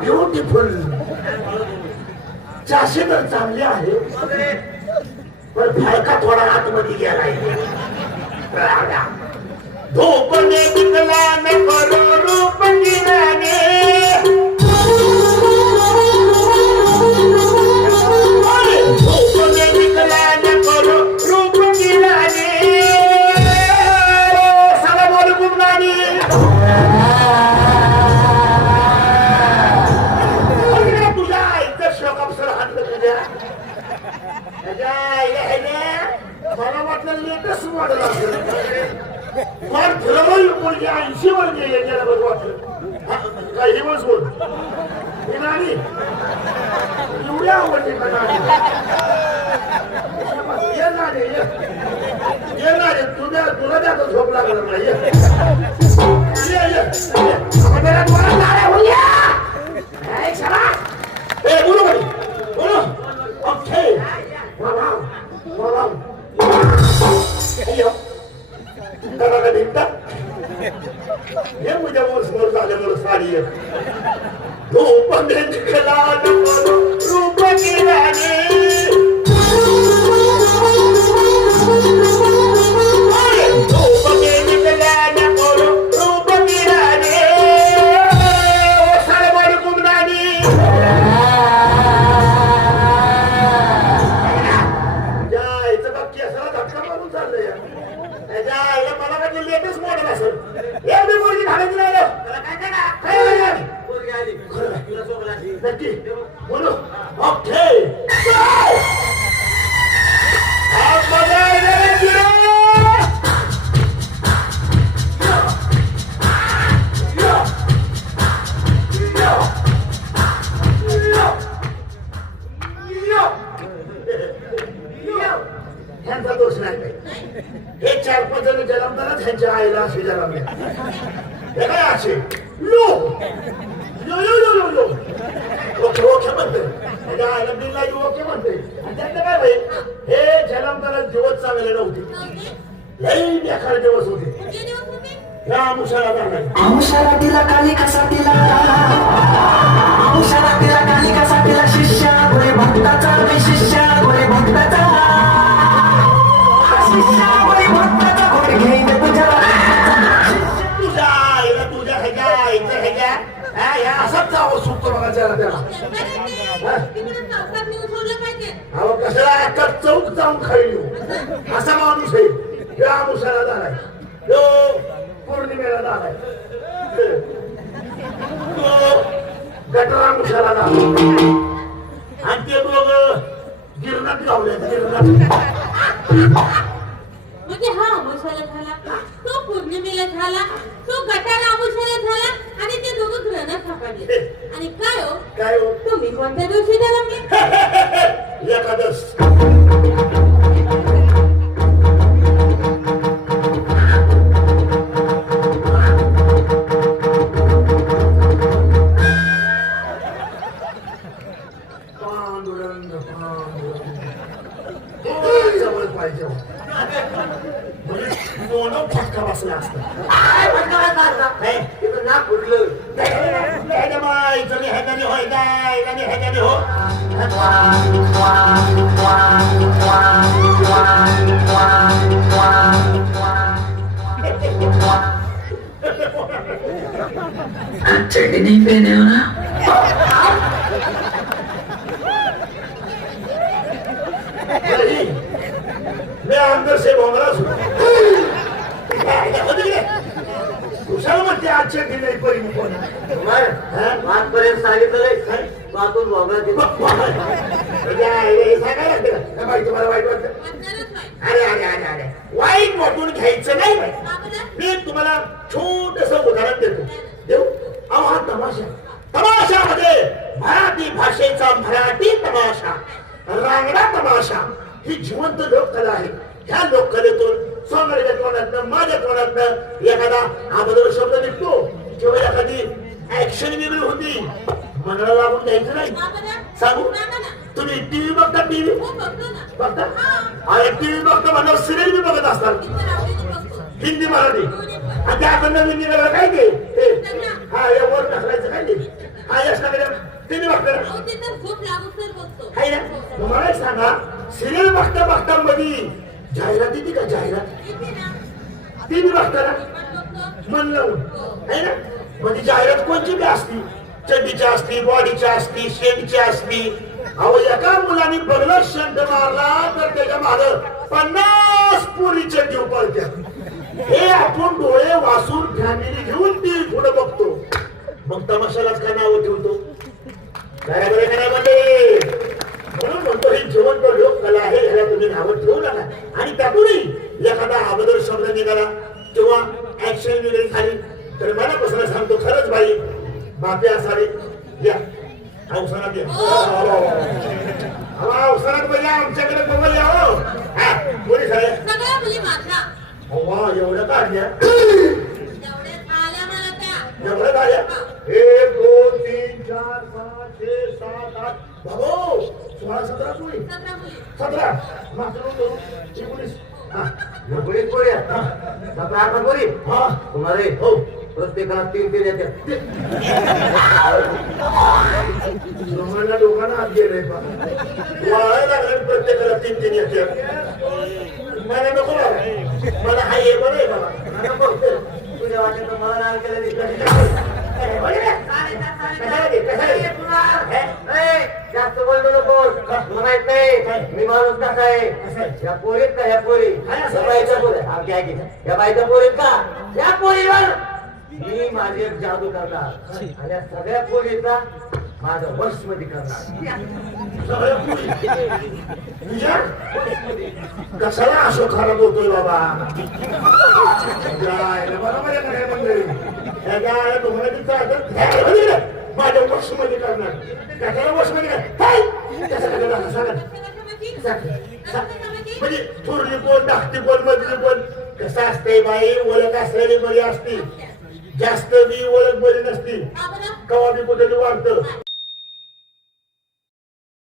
beautiful चारशे तर चांगली आहे पण फायका थोडा आतमध्ये गेलाय धूप ने निकला न करो रूप गिराने धूप ने निकला न करो रूप गिराने सलाम वालेकुम नानी तुझ्या इथं श्लोकांसर हातलं तुझ्या मला वाटलं लेटेस्ट मॉडेल असेल फार ठरवलं मुलगी 80 वर गेले गेला बरं वाटलं काय हे बस बोल हे नानी एवढ्या आवडली का नानी ये नानी ये नानी तुला त्याचा झोप लागला नाही ये ये आपल्याला तुम्हाला नाऱ्या होऊया ए चला ए बोलो बडी बोलो ओके वाव वाव अय्यो दादा निघता हे उद्या वर्षभर झाल्यामुळे साडी धूप ने निकला न करो रूप गिराने धूप ने निकला न करो रूप गिराने सलाम वालेकुम नानी जायचं का केसाला धक्का मारून चाललंय मला वाटलं लेटेस्ट मॉडेल असेल एक बी मुलगी घालायची नाही नक्की बोलो ओके ह्यांचा दोष नाही हे 4-5 जण जन्मतानाच ह्यांच्या आईला असे जन्मले हे काय असे low low low low low low okay okay म्हणते माझ्या आईला बिनला ओके म्हणते आणि त्यांचं काय भाई हे जन्मताना दिवस चांगले नव्हते लई बेकार दिवस होते या आमुषाला जाणार आमुषाला तिला काली कसा तिला आमुषाला तिला काली कसा तिला शिष्या गोरे भक्ताचा रे शिष्या गोरे भक्ताचा शिष्या गोरे भक्ताचा गोरे घेईन तुझ्या तुझ्या ह्याच्या ह्या असाच जावं सुटतो बघा त्याला अहो कशाला एका चौक जाऊन खाईल असा माणूस आहे या आमुषाला झालाय तो पौर्णिमेला झालाय तो गटरा मुशाला झाला आणि ते दोघं गिरणात गावले गिरणात म्हणजे हा आमुषाला झाला तो पौर्णिमेला झाला तो गटाला आमुषाला झाला आणि ते दोघं ग्रहणात सापडले आणि काय हो तुम्ही कोणत्या दिवशी जन्मले एकादश पाहिजे फटका बसला असता ना फुटलं चड्डी नहीं पहने हो ना मैं अंदर से भोंगला म्हणते आजच्या दिले परिपूर्ण आजपर्यंत सांगितलं बातून भोंगला तुम्हाला वाईट वाटत अरे अरे अरे अरे वाईट वाटून घ्यायचं नाही मी तुम्हाला छोटस उदाहरण देतो देऊ अहो हा तमाशा तमाशामध्ये मराठी भाषेचा मराठी तमाशा रांगडा तमाशा ही जिवंत लोककला आहे ह्या लोककलेतून सोमवारच्या तोंडातनं माझ्या तोंडातनं एखादा अगोदर शब्द निघतो किंवा एखादी ऍक्शन वेगळी होती मनाला लागून द्यायचं नाही सांगू तुम्ही टीव्ही बघता टीव्ही बघता आणि टीव्ही बघता म्हणून सिरियल बी बघत असतात हिंदी मराठी आणि त्या नवीन निघाला काय ते हा या वर टाकलायचं काय ते हाय असं करा तुम्ही बघता ना अहो ते तर खूप लागू सर बघतो हाय ना तुम्हाला एक सांगा सिरियल बघता बघता मध्ये जाहिरात येते का जाहिरात येते ना ती बी बघता ना पण बघतो मन लावून आहे ना म्हणजे जाहिरात कोणची बी असती चड्डीची असती बॉडीची असती शेंटची असती अहो एका मुलाने बघलं शंट मारला तर त्याच्या माग 50 पोरी चड्डी पळत्या हे आपण डोळे वासून फॅमिली घेऊन ती पुढे बघतो मग तमाशालाच का नाव ठेवतो बरोबर का नाही म्हणते म्हणून म्हणतो ही जिवंत लोककला आहे ह्याला तुम्ही नावं ठेवू नका आणि त्यातूनही एखादा अगोदर शब्द निघाला किंवा ऍक्शन वगैरे झाली तर मला कसं सांगतो खरंच बाई बापे असावे या अवसरात या अवसरात म्हणजे आमच्याकडे बघा या हो हा कोणी झाले सगळ्या मुली माझ्या वा एवढं काढल्या एवढ्या आल्या मला त्या एवढं काढल्या 1 2 3 4 5 6 7 8 बाबो 16 17 पोरी 17 मुली 17 मात्र 19 हा पोरी पोरी हा 17-18 पोरी हा तुम्हाला हो प्रत्येकाला 3 येतात लोकांना लोकांना हात गेले वाळायला लागले प्रत्येकाला 3 येतात मला नको बाबा मला हा ये बरं आहे बाबा तुझ्या वाटेत मला नाव केलं जास्त बोलतो नको म्हणायच नाही मी माणूस कसा आहे या पोरीत का ह्या पोरी या बाईच्या पोरी या बाईच्या पोरीत का या पोरीवर मी माझी एक जादू करणार आणि या सगळ्या पोरीचा माझं वश मध्ये करणार सगळ्या पोरी तुझ्या कशाला असं खराब होतोय बाबा बरोबर आहे का नाही मंडळी माझ्या वश मध्ये करणार कशाला वश मध्ये म्हणजे थोरली कोण धाकटी कोण मधली कोण कसं असतंय बाई ओळख असलेली बरी असती जास्त बी ओळख बरी नसती कवा बी कुठे वाढतं